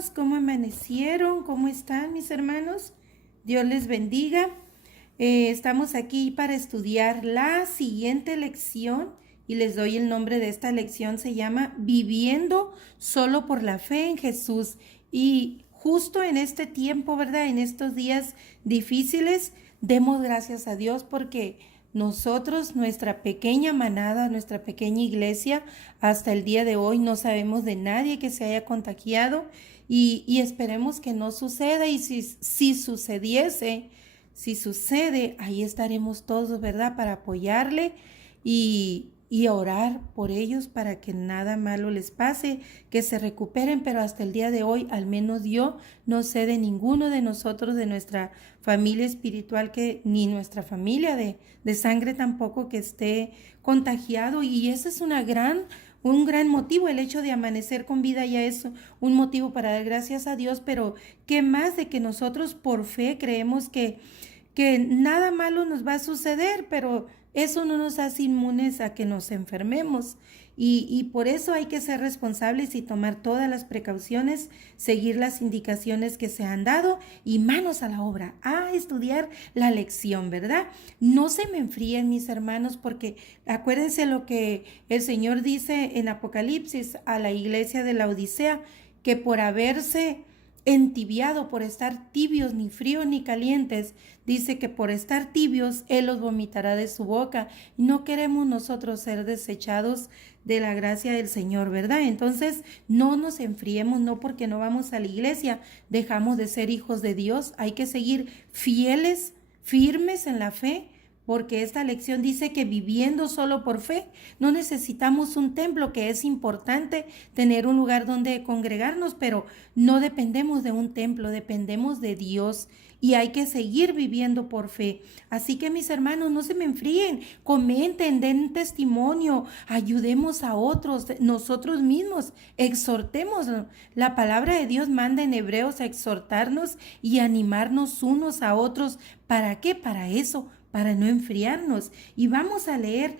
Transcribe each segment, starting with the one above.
hermanos, ¿cómo amanecieron? ¿Cómo están mis hermanos? Dios les bendiga. Estamos aquí para estudiar la siguiente lección y les doy el nombre de esta lección. Se llama Viviendo solo por la fe en Jesús. Y justo en este tiempo, ¿verdad? En estos días difíciles, demos gracias a Dios porque nosotros, nuestra pequeña manada, nuestra pequeña iglesia, hasta el día de hoy no sabemos de nadie que se haya contagiado y esperemos que no suceda y si sucediese, si sucede, ahí estaremos todos, ¿verdad? Para apoyarle y orar por ellos para que nada malo les pase, que se recuperen, pero hasta el día de hoy, al menos yo no sé de ninguno de nosotros, de nuestra familia espiritual, que ni nuestra familia de sangre tampoco que esté contagiado, y ese es un gran motivo. El hecho de amanecer con vida ya es un motivo para dar gracias a Dios, pero qué más de que nosotros por fe creemos que nada malo nos va a suceder, pero eso no nos hace inmunes a que nos enfermemos. Y por eso hay que ser responsables y tomar todas las precauciones, seguir las indicaciones que se han dado y manos a la obra, a estudiar la lección, ¿verdad? No se me enfríen, mis hermanos, porque acuérdense lo que el Señor dice en Apocalipsis a la iglesia de la Odisea, que por haberse entibiado, por estar tibios, ni fríos ni calientes, dice que por estar tibios Él los vomitará de su boca. No queremos nosotros ser desechados de la gracia del Señor, ¿verdad? Entonces no nos enfriemos, no porque no vamos a la iglesia dejamos de ser hijos de Dios. Hay que seguir fieles, firmes en la fe, porque esta lección dice que viviendo solo por fe, no necesitamos un templo, que es importante tener un lugar donde congregarnos, pero no dependemos de un templo, dependemos de Dios y hay que seguir viviendo por fe. Así que mis hermanos, no se me enfríen, comenten, den testimonio, ayudemos a otros, nosotros mismos, exhortemos. La palabra de Dios manda en Hebreos a exhortarnos y animarnos unos a otros. ¿Para qué? Para eso, para no enfriarnos. Y vamos a leer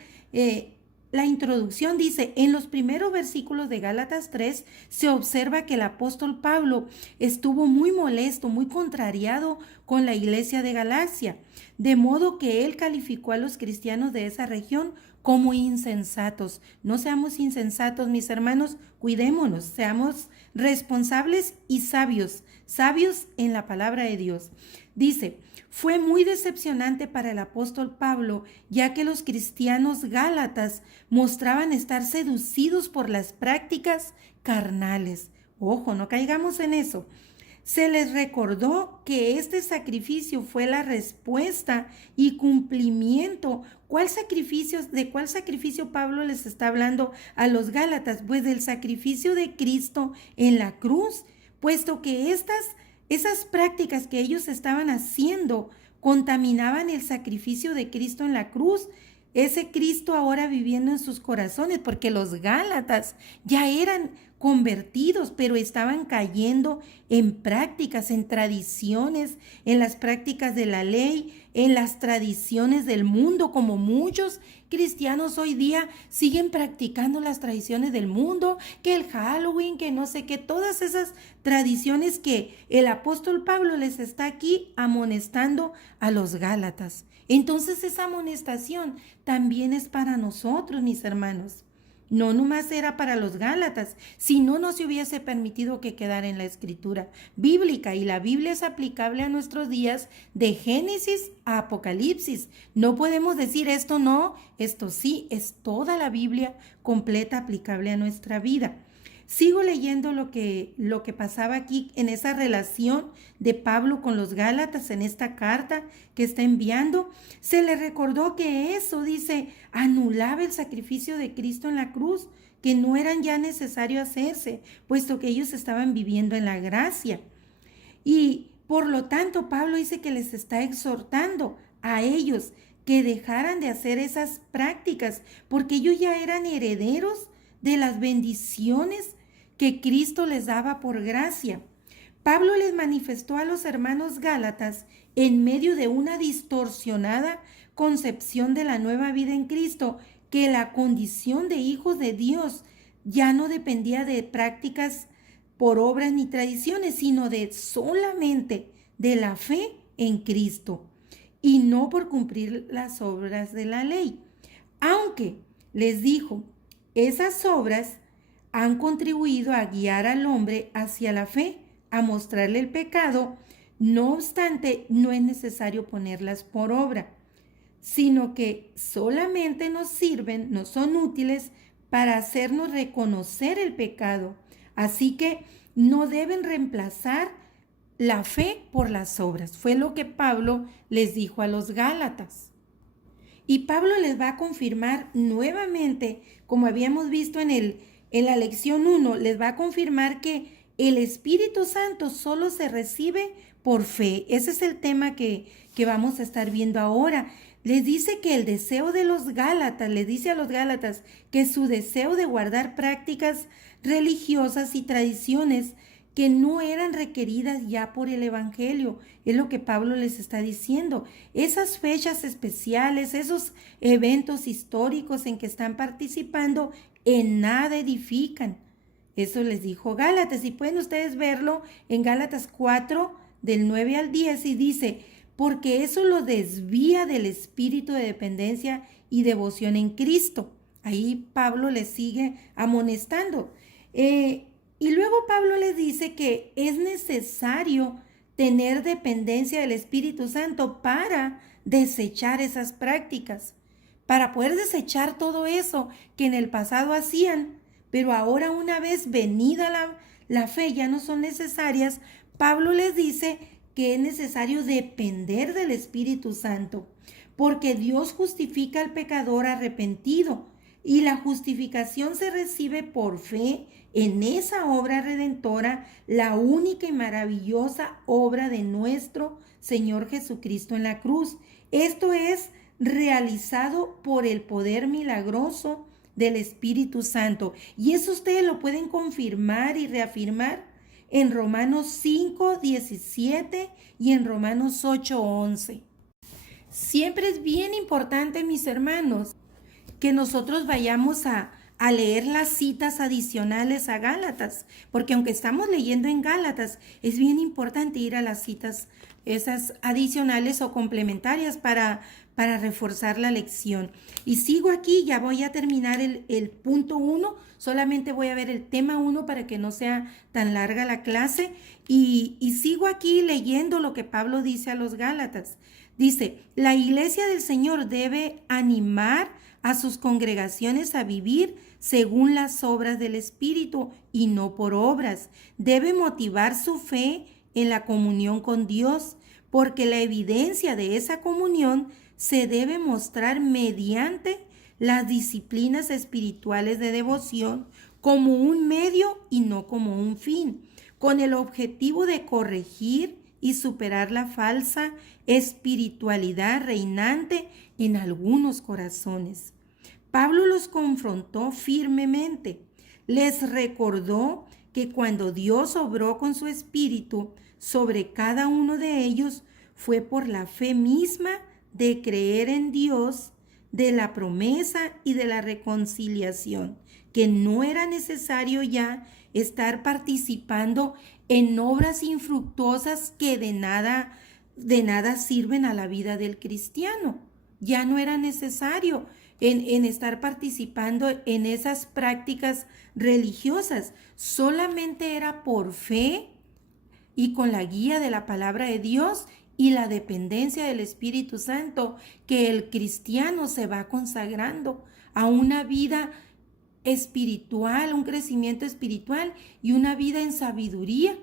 la introducción. Dice, en los primeros versículos de Gálatas 3 se observa que el apóstol Pablo estuvo muy molesto, muy contrariado con la iglesia de Galacia, de modo que él calificó a los cristianos de esa región como insensatos. No seamos insensatos, mis hermanos, cuidémonos, seamos responsables y sabios, sabios en la palabra de Dios. Dice, fue muy decepcionante para el apóstol Pablo, ya que los cristianos gálatas mostraban estar seducidos por las prácticas carnales. Ojo, no caigamos en eso. Se les recordó que este sacrificio fue la respuesta y cumplimiento. ¿De cuál sacrificio Pablo les está hablando a los gálatas? Pues del sacrificio de Cristo en la cruz, puesto que esas prácticas que ellos estaban haciendo contaminaban el sacrificio de Cristo en la cruz. Ese Cristo ahora viviendo en sus corazones, porque los gálatas ya eran convertidos, pero estaban cayendo en prácticas, en tradiciones, en las prácticas de la ley, en las tradiciones del mundo, como muchos cristianos hoy día siguen practicando las tradiciones del mundo, que el Halloween, que no sé qué, todas esas tradiciones que el apóstol Pablo les está aquí amonestando a los gálatas. Entonces esa amonestación también es para nosotros, mis hermanos. No nomás era para los gálatas, si no, no se hubiese permitido que quedara en la escritura bíblica, y la Biblia es aplicable a nuestros días de Génesis a Apocalipsis. No podemos decir esto no, esto sí, es toda la Biblia completa aplicable a nuestra vida. Sigo leyendo lo que pasaba aquí en esa relación de Pablo con los Gálatas en esta carta que está enviando. Se le recordó que eso, dice, anulaba el sacrificio de Cristo en la cruz, que no eran ya necesario hacerse, puesto que ellos estaban viviendo en la gracia. Y por lo tanto, Pablo dice que les está exhortando a ellos que dejaran de hacer esas prácticas, porque ellos ya eran herederos de las bendiciones que Cristo les daba por gracia. Pablo les manifestó a los hermanos gálatas, en medio de una distorsionada concepción de la nueva vida en Cristo, que la condición de hijos de Dios ya no dependía de prácticas por obras ni tradiciones, sino de solamente de la fe en Cristo y no por cumplir las obras de la ley. Aunque les dijo, esas obras han contribuido a guiar al hombre hacia la fe, a mostrarle el pecado. No obstante, no es necesario ponerlas por obra, sino que solamente nos sirven, nos son útiles para hacernos reconocer el pecado. Así que no deben reemplazar la fe por las obras. Fue lo que Pablo les dijo a los Gálatas. Y Pablo les va a confirmar nuevamente, como habíamos visto en la lección 1, les va a confirmar que el Espíritu Santo solo se recibe por fe. Ese es el tema que vamos a estar viendo ahora. Les dice que el deseo de los Gálatas, les dice a los Gálatas que su deseo de guardar prácticas religiosas y tradiciones que no eran requeridas ya por el Evangelio. Es lo que Pablo les está diciendo. Esas fechas especiales, esos eventos históricos en que están participando, en nada edifican. Eso les dijo Gálatas. Y pueden ustedes verlo en Gálatas 4, del 9 al 10, y dice, porque eso lo desvía del espíritu de dependencia y devoción en Cristo. Ahí Pablo les sigue amonestando. Y luego Pablo les dice que es necesario tener dependencia del Espíritu Santo para desechar esas prácticas, para poder desechar todo eso que en el pasado hacían, pero ahora una vez venida la fe ya no son necesarias. Pablo les dice que es necesario depender del Espíritu Santo, porque Dios justifica al pecador arrepentido y la justificación se recibe por fe en esa obra redentora, la única y maravillosa obra de nuestro Señor Jesucristo en la cruz. Esto es realizado por el poder milagroso del Espíritu Santo. Y eso ustedes lo pueden confirmar y reafirmar en Romanos 5:17 y en Romanos 8:11. Siempre es bien importante, mis hermanos, que nosotros vayamos a leer las citas adicionales a Gálatas, porque aunque estamos leyendo en Gálatas, es bien importante ir a las citas esas adicionales o complementarias para reforzar la lección. Y sigo aquí, ya voy a terminar el punto 1, solamente voy a ver el tema 1 para que no sea tan larga la clase, y sigo aquí leyendo lo que Pablo dice a los Gálatas. Dice, la iglesia del Señor debe animar a sus congregaciones a vivir según las obras del Espíritu y no por obras. Debe motivar su fe en la comunión con Dios, porque la evidencia de esa comunión se debe mostrar mediante las disciplinas espirituales de devoción como un medio y no como un fin, con el objetivo de corregir y superar la falsa espiritualidad reinante en algunos corazones. Pablo los confrontó firmemente. Les recordó que cuando Dios obró con su espíritu sobre cada uno de ellos, fue por la fe misma de creer en Dios, de la promesa y de la reconciliación, que no era necesario ya estar participando en obras infructuosas que de nada sirven a la vida del cristiano. Ya no era necesario en estar participando en esas prácticas religiosas. Solamente era por fe y con la guía de la palabra de Dios y la dependencia del Espíritu Santo que el cristiano se va consagrando a una vida espiritual, un crecimiento espiritual y una vida en sabiduría.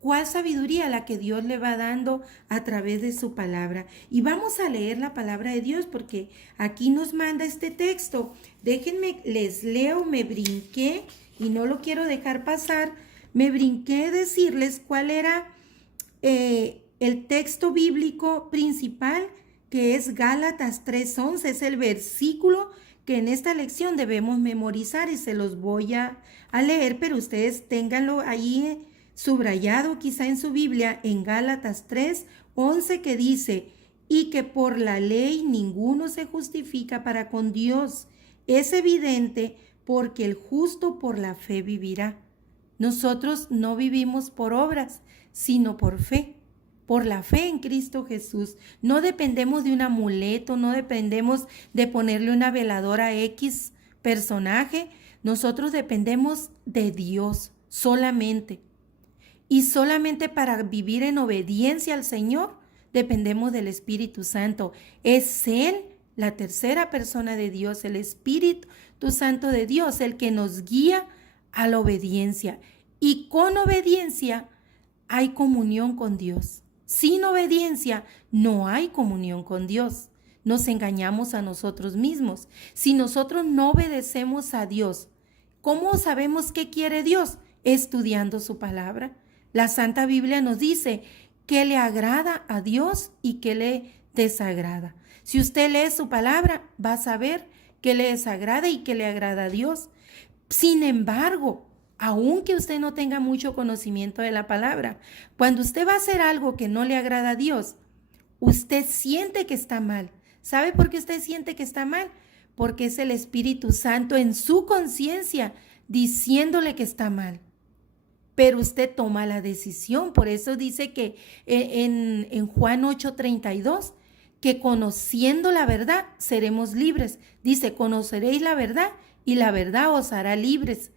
¿Cuál sabiduría? La que Dios le va dando a través de su palabra. Y vamos a leer la palabra de Dios porque aquí nos manda este texto. Déjenme, les leo, me brinqué y no lo quiero dejar pasar. Me brinqué decirles cuál era el texto bíblico principal, que es Gálatas 3:11. Es el versículo que en esta lección debemos memorizar y se los voy a leer, pero ustedes ténganlo ahí subrayado quizá en su Biblia, en Gálatas 3:11, que dice, y que por la ley ninguno se justifica para con Dios. Es evidente porque el justo por la fe vivirá. Nosotros no vivimos por obras, sino por fe, por la fe en Cristo Jesús. No dependemos de un amuleto, no dependemos de ponerle una veladora a X personaje. Nosotros dependemos de Dios solamente. Y solamente para vivir en obediencia al Señor, dependemos del Espíritu Santo. Es Él, la tercera persona de Dios, el Espíritu Santo de Dios, el que nos guía a la obediencia. Y con obediencia hay comunión con Dios. Sin obediencia no hay comunión con Dios. Nos engañamos a nosotros mismos. Si nosotros no obedecemos a Dios, ¿cómo sabemos qué quiere Dios? Estudiando su palabra. La Santa Biblia nos dice qué le agrada a Dios y qué le desagrada. Si usted lee su palabra, va a saber qué le desagrada y qué le agrada a Dios. Sin embargo, aunque usted no tenga mucho conocimiento de la palabra, cuando usted va a hacer algo que no le agrada a Dios, usted siente que está mal. ¿Sabe por qué usted siente que está mal? Porque es el Espíritu Santo en su conciencia diciéndole que está mal. Pero usted toma la decisión. Por eso dice que en Juan 8:32, que conociendo la verdad seremos libres. Dice, conoceréis la verdad y la verdad os hará libres.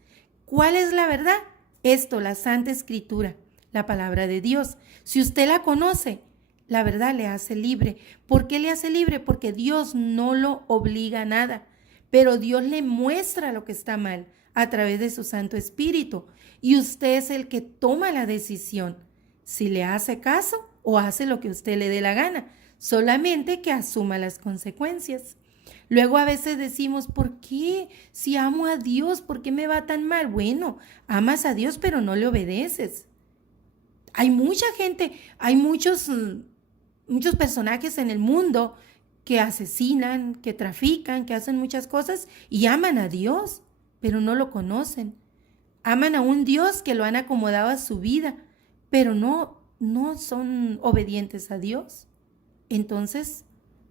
¿Cuál es la verdad? Esto, la Santa Escritura, la palabra de Dios. Si usted la conoce, la verdad le hace libre. ¿Por qué le hace libre? Porque Dios no lo obliga a nada, pero Dios le muestra lo que está mal a través de su Santo Espíritu. Y usted es el que toma la decisión, si le hace caso o hace lo que usted le dé la gana, solamente que asuma las consecuencias. Luego a veces decimos, ¿por qué? Si amo a Dios, ¿por qué me va tan mal? Bueno, amas a Dios, pero no le obedeces. Hay mucha gente, hay muchos personajes en el mundo que asesinan, que trafican, que hacen muchas cosas y aman a Dios, pero no lo conocen. Aman a un Dios que lo han acomodado a su vida, pero no son obedientes a Dios. Entonces,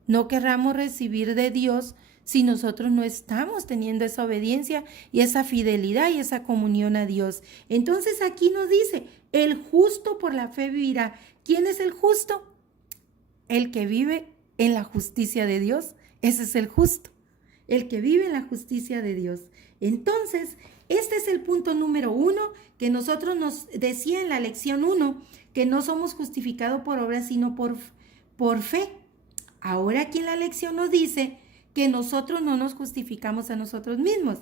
no querramos recibir de Dios si nosotros no estamos teniendo esa obediencia y esa fidelidad y esa comunión a Dios. Entonces aquí nos dice, el justo por la fe vivirá. ¿Quién es el justo? El que vive en la justicia de Dios. Ese es el justo, el que vive en la justicia de Dios. Entonces, este es el punto número 1 que nosotros nos decía en la lección 1, que no somos justificados por obras, sino por fe. Ahora aquí en la lección nos dice que nosotros no nos justificamos a nosotros mismos,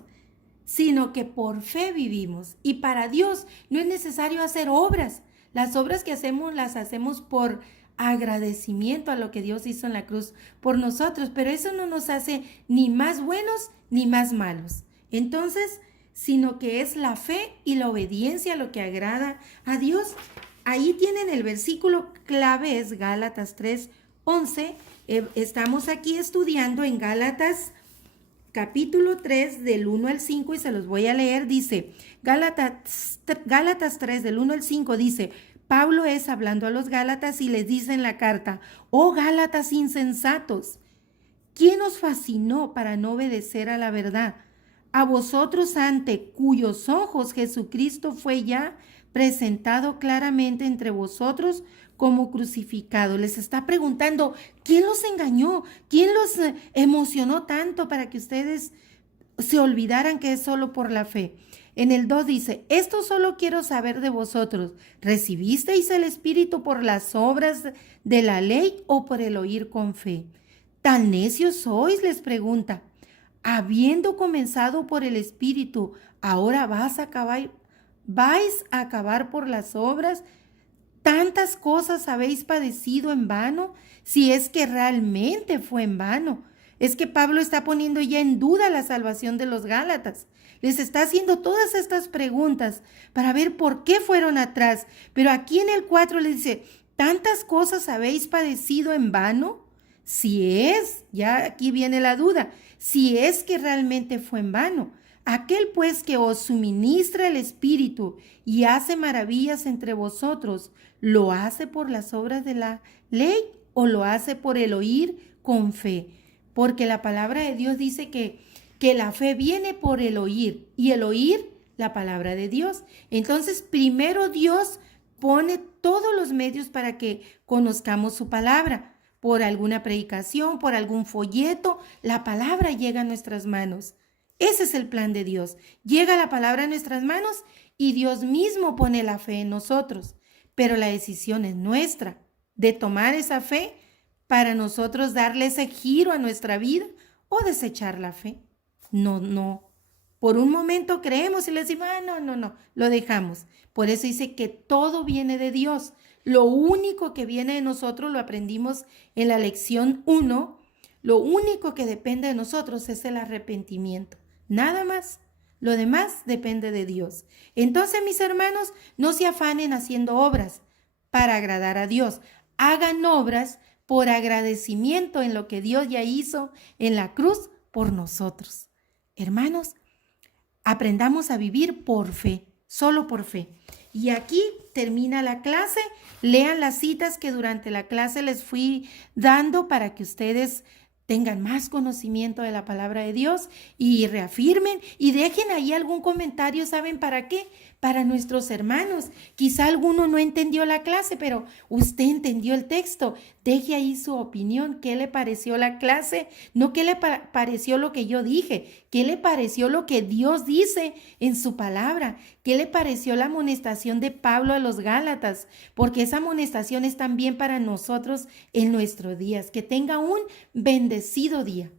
sino que por fe vivimos. Y para Dios no es necesario hacer obras. Las obras que hacemos las hacemos por agradecimiento a lo que Dios hizo en la cruz por nosotros, pero eso no nos hace ni más buenos ni más malos. Entonces, sino que es la fe y la obediencia a lo que agrada a Dios. Ahí tienen el versículo clave, es Gálatas 3:11. Estamos aquí estudiando en Gálatas capítulo 3 del 1 al 5 y se los voy a leer. Dice, Gálatas 3 del 1 al 5 dice, Pablo es hablando a los Gálatas y les dice en la carta, oh Gálatas insensatos, ¿quién os fascinó para no obedecer a la verdad? A vosotros ante cuyos ojos Jesucristo fue ya presentado claramente entre vosotros como crucificado. Les está preguntando, ¿quién los engañó? ¿Quién los emocionó tanto para que ustedes se olvidaran que es solo por la fe? En el 2 dice, esto solo quiero saber de vosotros, ¿recibisteis el Espíritu por las obras de la ley o por el oír con fe? ¿Tan necios sois? Les pregunta. Habiendo comenzado por el Espíritu, ahora vais a acabar por las obras. ¿Tantas cosas habéis padecido en vano? Si es que realmente fue en vano. Es que Pablo está poniendo ya en duda la salvación de los Gálatas. Les está haciendo todas estas preguntas para ver por qué fueron atrás. Pero aquí en el 4 le dice, ¿tantas cosas habéis padecido en vano? Si es, ya aquí viene la duda, si es que realmente fue en vano. Aquel pues que os suministra el Espíritu y hace maravillas entre vosotros, ¿lo hace por las obras de la ley o lo hace por el oír con fe? Porque la palabra de Dios dice que la fe viene por el oír y el oír la palabra de Dios. Entonces, primero Dios pone todos los medios para que conozcamos su palabra. Por alguna predicación, por algún folleto, la palabra llega a nuestras manos. Ese es el plan de Dios. Llega la palabra a nuestras manos y Dios mismo pone la fe en nosotros. Pero la decisión es nuestra, de tomar esa fe para nosotros darle ese giro a nuestra vida o desechar la fe. No. Por un momento creemos y le decimos, no, lo dejamos. Por eso dice que todo viene de Dios. Lo único que viene de nosotros, lo aprendimos en la lección 1, lo único que depende de nosotros es el arrepentimiento. Nada más. Lo demás depende de Dios. Entonces, mis hermanos, no se afanen haciendo obras para agradar a Dios. Hagan obras por agradecimiento en lo que Dios ya hizo en la cruz por nosotros. Hermanos, aprendamos a vivir por fe, solo por fe. Y aquí termina la clase. Lean las citas que durante la clase les fui dando para que ustedes tengan más conocimiento de la palabra de Dios y reafirmen y dejen ahí algún comentario. ¿Saben para qué? Para nuestros hermanos. Quizá alguno no entendió la clase, pero usted entendió el texto. Deje ahí su opinión. ¿Qué le pareció la clase? No qué le pareció lo que yo dije. ¿Qué le pareció lo que Dios dice en su palabra? ¿Qué le pareció la amonestación de Pablo a los Gálatas? Porque esa amonestación es también para nosotros en nuestros días. Que tenga un bendecido día.